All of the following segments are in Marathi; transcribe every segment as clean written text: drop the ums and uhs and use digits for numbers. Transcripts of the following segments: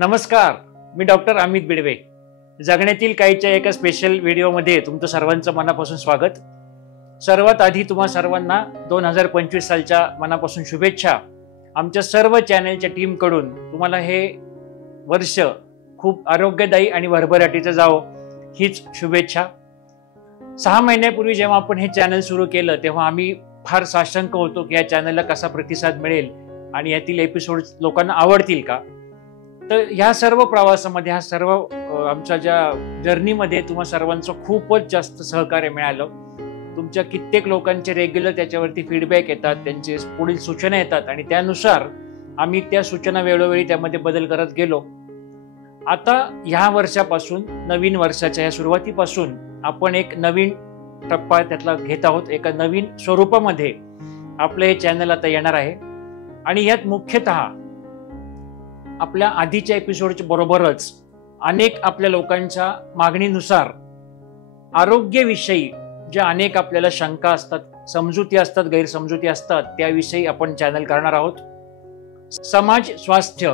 नमस्कार, मी डॉक्टर अमित बिडवे. जगण्यातील काहीच्या एका स्पेशल व्हिडिओमध्ये तुमचं सर्वांचं मनापासून स्वागत. सर्वात आधी तुम्हा सर्वांना 2025 सालच्या मनापासून शुभेच्छा. आमच्या सर्व चॅनलच्या टीमकडून तुम्हाला हे वर्ष खूप आरोग्यदायी आणि भरभराटीचं जावं हीच शुभेच्छा. 6 महिन्यापूर्वी जेव्हा आपण हे चॅनल सुरू केलं तेव्हा आम्ही फार साशंक होतो की या चॅनलला कसा प्रतिसाद मिळेल आणि यातील एपिसोड लोकांना आवडतील का. तर ह्या सर्व प्रवासामध्ये ह्या सर्व आमच्या ज्या जर्नीमध्ये तुम्हा सर्वांचं खूपच जास्त सहकार्य मिळालं. तुमच्या कित्येक लोकांचे रेग्युलर त्याच्यावरती फीडबॅक येतात, त्यांचे पुढील सूचना येतात आणि त्यानुसार आम्ही त्या सूचना वेळोवेळी त्यामध्ये बदल करत गेलो. आता ह्या वर्षापासून नवीन वर्षाच्या या सुरुवातीपासून आपण एक नवीन टप्पा त्यातला घेत आहोत. एका नवीन स्वरूपामध्ये आपलं हे चॅनल आता येणार आहे आणि यात मुख्यतः आपल्या आधीच्या एपिसोडच्या बरोबरच अनेक आपल्या लोकांच्या मागणीनुसार आरोग्याविषयी ज्या अनेक आपल्याला शंका असतात, समजुती असतात, गैरसमजुती असतात, त्याविषयी आपण चॅनल करणार आहोत. समाज, स्वास्थ्य,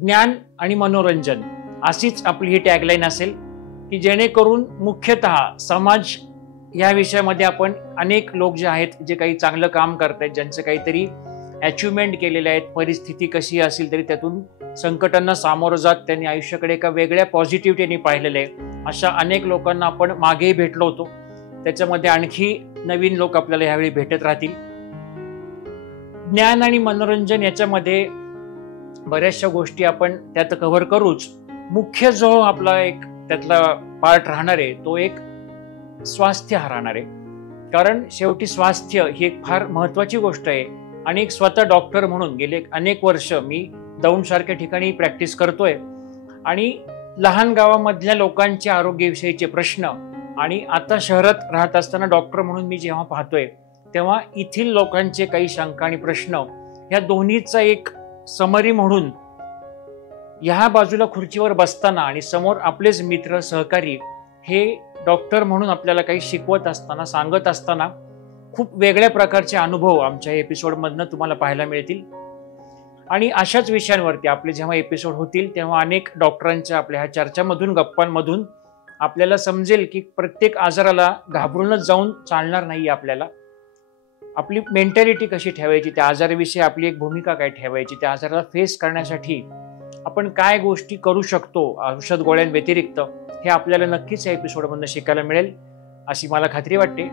ज्ञान आणि मनोरंजन अशीच आपली ही टॅगलाईन असेल की जेणेकरून मुख्यतः समाज या विषयामध्ये आपण अनेक लोक जे आहेत, जे काही चांगलं काम करत आहेत, ज्यांचं काहीतरी अचिव्हमेंट केलेले आहेत, परिस्थिती कशी असेल तरी त्यातून संकटांना सामोरं जात त्यांनी आयुष्याकडे एका वेगळ्या पॉझिटिव्हिटीने पाहिलेलं आहे, अशा अनेक लोकांना आपण मागेही भेटलो होतो. त्याच्यामध्ये आणखी नवीन लोक आपल्याला यावेळी भेटत राहतील. ज्ञान आणि मनोरंजन याच्यामध्ये बऱ्याचशा गोष्टी आपण त्यात कव्हर करूच. मुख्य जो आपला एक त्यातला पार्ट राहणार आहे तो एक स्वास्थ्य हा राहणार आहे. कारण शेवटी स्वास्थ्य ही एक फार महत्वाची गोष्ट आहे आणि एक स्वतः डॉक्टर म्हणून गेले अनेक वर्ष मी दौंडसारख्या ठिकाणी प्रॅक्टिस करतोय आणि लहान गावामधल्या लोकांचे आरोग्याविषयीचे प्रश्न आणि आता शहरात राहत असताना डॉक्टर म्हणून मी जेव्हा पाहतोय तेव्हा येथील लोकांचे काही शंका आणि प्रश्न ह्या दोन्हीचा एक समरी म्हणून ह्या बाजूला खुर्चीवर बसताना आणि समोर आपलेच मित्र सहकारी हे डॉक्टर म्हणून आपल्याला काही शिकवत असताना, सांगत असताना खूप वेगळ्या प्रकारचे अनुभव आमच्या एपिसोडमधनं तुम्हाला पाहायला मिळतील. आणि अशाच विषयांवरती आपले जेव्हा एपिसोड होतील तेव्हा अनेक डॉक्टरांच्या आपल्या ह्या चर्चामधून, गप्पांमधून आपल्याला समजेल की प्रत्येक आजाराला घाबरूनच जाऊन चालणार नाही. आपल्याला आपली मेंटॅलिटी कशी ठेवायची, त्या आजाराविषयी आपली एक भूमिका काय ठेवायची, त्या आजाराला फेस करण्यासाठी आपण काय गोष्टी करू शकतो औषध गोळ्यांव्यतिरिक्त, हे आपल्याला नक्कीच या एपिसोडमधून शिकायला मिळेल अशी मला खात्री वाटते.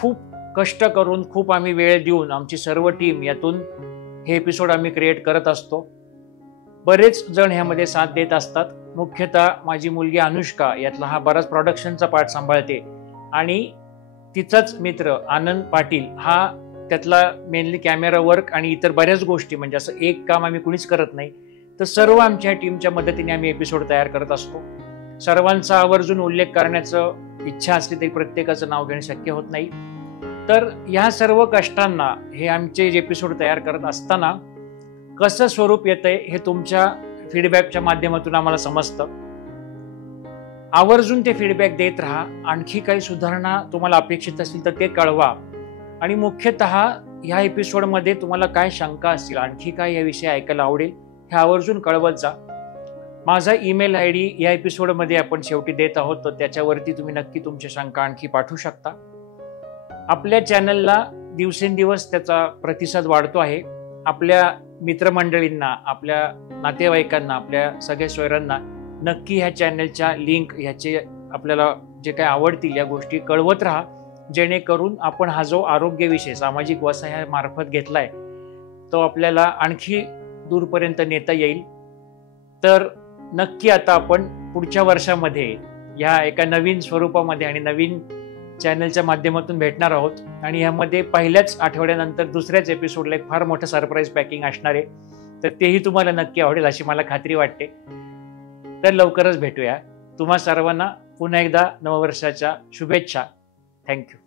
खूप कष्ट करून, खूप आम्ही वेळ देऊन आमची सर्व टीम यातून हे एपिसोड आम्ही क्रिएट करत असतो. बरेच जण ह्यामध्ये साथ देत असतात. मुख्यतः माझी मुलगी अनुष्का यातला हा बराच प्रोडक्शनचा पार्ट सांभाळते आणि तिचाच मित्र आनंद पाटील हा त्यातला मेनली कॅमेरा वर्क आणि इतर बऱ्याच गोष्टी, म्हणजे असं एक काम आम्ही कुणीच करत नाही. तर सर्व आमच्या टीमच्या मदतीने आम्ही एपिसोड तयार करत असतो. सर्वांचा आवर्जून उल्लेख करण्याचं इच्छा असली तरी प्रत्येकाचं नाव घेणं शक्य होत नाही. तर या सर्व कष्टांना हे आमचे जे एपिसोड तयार करत असताना कसं स्वरूप येतंय हे तुमच्या फीडबॅकच्या माध्यमातून आम्हाला समजतं. आवर्जून ते फीडबॅक देत राहा. आणखी काही सुधारणा तुम्हाला अपेक्षित असतील तर ते कळवा आणि मुख्यतः ह्या एपिसोडमध्ये तुम्हाला काय शंका असतील, आणखी काय याविषयी ऐकायला आवडेल हे आवर्जून कळवत जा. माझा ईमेल ID या एपिसोडमध्ये आपण शेवटी देत आहोत, तर त्याच्यावरती तुम्ही नक्की तुमच्या शंका आणखी पाठवू शकता. आपल्या चॅनलला दिवसेंदिवस त्याचा प्रतिसाद वाढतो आहे. आपल्या मित्रमंडळींना, आपल्या नातेवाईकांना, आपल्या सगळ्या सोयऱ्यांना नक्की ह्या चॅनलच्या लिंक ह्याचे आपल्याला जे काय आवडतील या गोष्टी कळवत राहा, जेणेकरून आपण हा जो आरोग्यविषय सामाजिक वसा ह्या मार्फत घेतलाय तो आपल्याला आणखी दूरपर्यंत नेता येईल. तर नक्की आता आपण पुढच्या वर्षामध्ये ह्या एका नवीन स्वरूपामध्ये आणि नवीन चॅनलच्या माध्यमातून भेटणार आहोत आणि ह्यामध्ये पहिल्याच आठवड्यानंतर दुसऱ्याच एपिसोडला एक फार मोठं सरप्राईज पॅकिंग असणार आहे. तर तेही तुम्हाला नक्की आवडेल अशी मला खात्री वाटते. तर लवकरच भेटूया. तुम्हा सर्वांना पुन्हा एकदा नववर्षाच्या शुभेच्छा. थँक्यू.